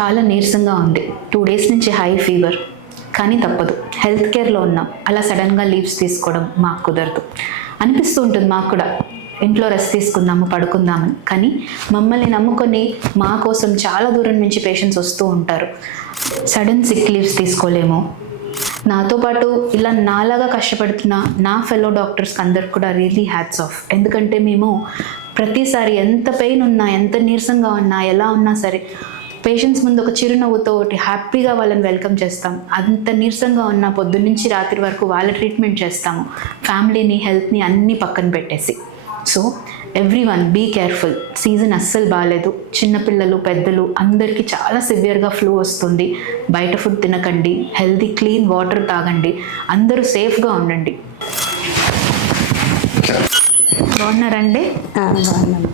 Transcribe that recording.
చాలా నీరసంగా ఉంది, 2 days నుంచి హై ఫీవర్, కానీ తప్పదు, హెల్త్ కేర్లో ఉన్నాం, అలా సడన్గా లీవ్స్ తీసుకోవడం మాకు కుదరదు. అనిపిస్తూ ఉంటుంది మాకు కూడా, ఇంట్లో రెస్ట్ తీసుకుందాము, పడుకుందామని. కానీ మమ్మల్ని నమ్ముకొని మా కోసం చాలా దూరం నుంచి పేషెంట్స్ వస్తూ ఉంటారు. సడన్ సిక్ లీవ్స్ తీసుకోలేము. నాతో పాటు ఇలా నాలాగా కష్టపడుతున్న నా ఫెలో డాక్టర్స్కి అందరికి కూడా రియలీ హ్యాట్స్ ఆఫ్. ఎందుకంటే మేము ప్రతిసారి ఎంత పెయిన్ ఉన్నా, ఎంత నీరసంగా ఉన్నా, ఎలా ఉన్నా సరే పేషెంట్స్ ముందు ఒక చిరునవ్వుతో హ్యాపీగా వాళ్ళని వెల్కమ్ చేస్తాం. అంత నీరసంగా ఉన్న పొద్దున్నుంచి రాత్రి వరకు వాళ్ళ ట్రీట్మెంట్ చేస్తాము, ఫ్యామిలీని, హెల్త్ని అన్నీ పక్కన పెట్టేసి. So everyone be careful. Season అస్సలు బాగాలేదు, చిన్నపిల్లలు, పెద్దలు అందరికీ చాలా సివియర్గా ఫ్లూ వస్తుంది. బయట ఫుడ్ తినకండి, హెల్తీ క్లీన్ వాటర్ తాగండి, అందరూ సేఫ్గా ఉండండి. బాగున్నారండి? బాగున్నాను.